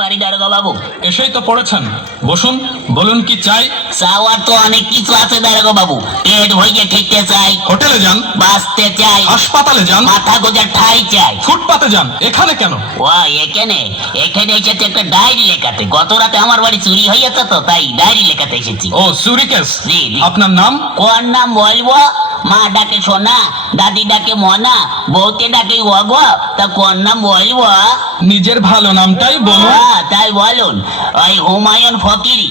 পারি দারোগা বাবু। এসেই তো পড়েছেন, বসুন, বলুন কি চাই। চাওয়ার তো অনেক কিছু আছে দারোগা বাবু। পেট ভরিয়ে খেতে চাই, হোটেলে যান, বাঁচতে চাই, হাসপাতালে যান, মাথা গোজার ঠাই চাই। ফুটপাতে যান, এখানে কেন? ও এখানে এখানে এসেছে একটা ডায়েরি লেখাতে। গত রাতে আমার বাড়ি চুরি হয়েছে তো, তাই ডায়েরি লেখাতে এসেছি। ও চুরি কেস। জি, জি। আপনার নাম? কোন নাম বলবো? মা ডাকে সোনা, দাদি ডাকে মনা, বউতে ডাকে অগ, তা কোন নাম বলবো? নিজের ভালো নামটাই বলুন। তাই বলুন, ওই হুমায়ুন ফকিরি।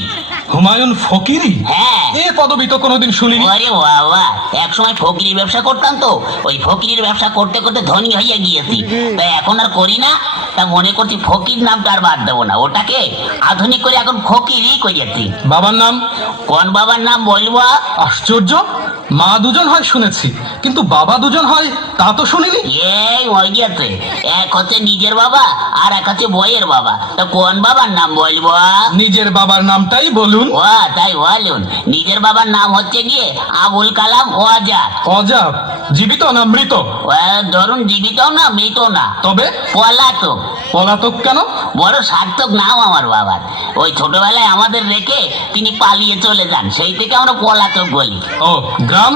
হুমায়ুন ফকিরি? হ্যাঁ। এ পদবি তো কোনোদিন শুনিনি। আরে বাবা, এক সময় ফকিরি ব্যবসা করতাম তো, ওই ফকিরির ব্যবসা করতে করতে ধনী হয়ে গিয়েছি, তাই এখন আর করি না। তা মনে করছি ফকির নামটা আর বাদ দেবো না, ওটাকে আধুনিক করে এখন ফকিরই করেছি। বাবার নাম? কোন বাবার নাম বলবো? আশ্চর্য, মা দুজন হয় শুনেছি, কিন্তু বাবা দুজন হয় তা তো শুনিনি। এই ওই গেছে, এক হচ্ছে নিজের বাবা আর এক হচ্ছে বইয়ের বাবা। তা কোন বাবার নাম বলবো? নিজের বাবার নামটাই বলুন। ও তাই বলুন, নিজের বাবার নাম হচ্ছে গিয়ে আবুল কালাম ওয়াজাদ। অজাব? জীবিত না মৃত? ধরুন জীবিত না মৃত না, তবে পলাতক। পলাতক কেন? বড় সার্থক নাম আমার বাবার। ওই ছোটবেলায় আমাদের রেখে তিনি পালিয়ে চলে যান, সেই থেকে আমরা পলাতক বলি। ও গ্রাম?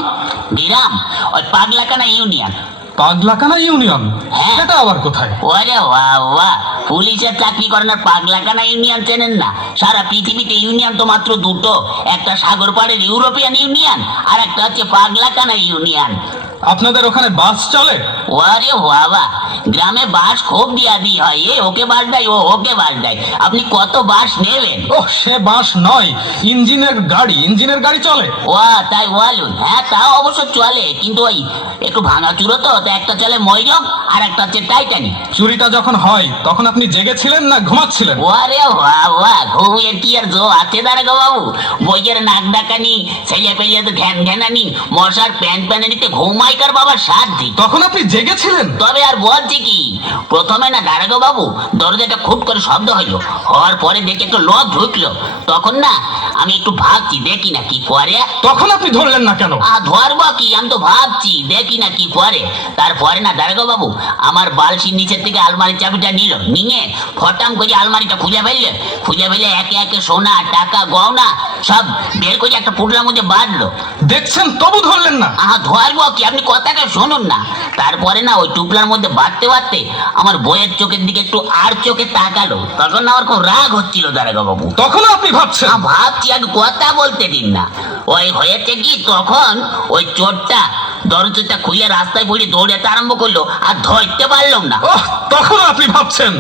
গ্রাম ওই পাগলাকানা ইউনিয়ন। পাগলাকানা ইউনিয়ন? হ্যাঁ। সেটা আবার কোথায়? ওরে বাবা, পুলিশের চাকরি করেন আর পাগলাকানা ইউনিয়ন চেনেন না? সারা পৃথিবীতে ইউনিয়ন তো মাত্র দুটো, একটা সাগর পাড়ের ইউরোপিয়ান ইউনিয়ন আর একটা হচ্ছে পাগলাকানা ইউনিয়ন। আপনাদের ওখানে বাস চলে? ওরে বাবা, গ্রামে বাস খুব দিয়াদি হয়, এ ওকে বাস দেয়, ও ওকে বাস দেয়। আপনি কত বাস নেবেন? ও সে বাস নয়, ইঞ্জিনের গাড়ি চলে? ও তাই বলুন। হ্যাঁ তা অবশ্য চলে, কিন্তু ওই একটু ভাঙাচুরো তো, তা একটা চলে ময়ূরক আর একটা হচ্ছে টাইটানিক। চুরিটা যখন হয় তখন আপনি জেগেছিলেন না ঘুমাচ্ছিলেন? ওরে বাবা, ঘুমিয়ে কি আর জো আছে দাঁড়াগো বাবু? বইয়ের নাক ডাকানি, ছেলে পেলে তো ঘ্যান ঘ্যানানি, মশার প্যান প্যানানিতে ঘুমাইকার বাবার সাধ্যি। তখন আপনি জেগেছিলেন? তবে আর বলছি কি, প্রথমে না দাঁড়াগো বাবু দরজাটা খুব করে শব্দ হইলো, হওয়ার পরে দেখে একটু লোক ঢুকলো, তখন না আমি একটু ভাবছি দেখি না কি করে। তখন আপনি ধরলেন না কেন? ধরবো কি, আমি তো ভাবছি দেখি না কি করে। তারপরে না দারোগা বাবু আমার বালসির নিচের থেকে আলমারির চাবিটা নিয়ে ফটাম করে আলমারিটা খুলে ফেললে একে একে সোনা টাকা গয়না সব বের করে একটা পুটলার মধ্যে বাঁধলো। দেখছেন তবু ধরলেন না? ধরবো কি, আপনি কথাটা শুনুন না। তারপরে না ওই টুকলার মধ্যে বাঁধতে আমার বইয়ের চোখের দিকে একটু আর চোখে তাকালো, তখন না আমার খুব রাগ হচ্ছিল দারোগা বাবু। তখনও আপনি ভাবছেন? ভাবছি, আর কথা বলতে দিন না। ওই হয়েছে কি, তখন ওই চোরটা দরজাটা খুলে রাস্তায় পড়ে দৌড়াতে আরম্ভ করলো, আর ধরতে পারলাম না। ওহ, তখনও আপনি ভাবছেন?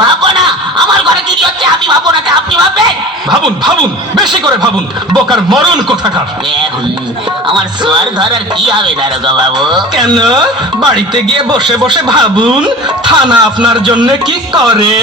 ভাববো না, আমার ঘরে চুরি হচ্ছে, আমি ভাববো না, তা আপনি ভাববেন? ভাবুন, বেশি করে ভাবুন, বোকার মরণ কোথাকার। আমার সোয়ার ধরার কি হবে দারোগা বাবু? কেন? বাড়িতে গিয়ে বসে বসে ভাবুন, থানা আপনার জন্য কি করে।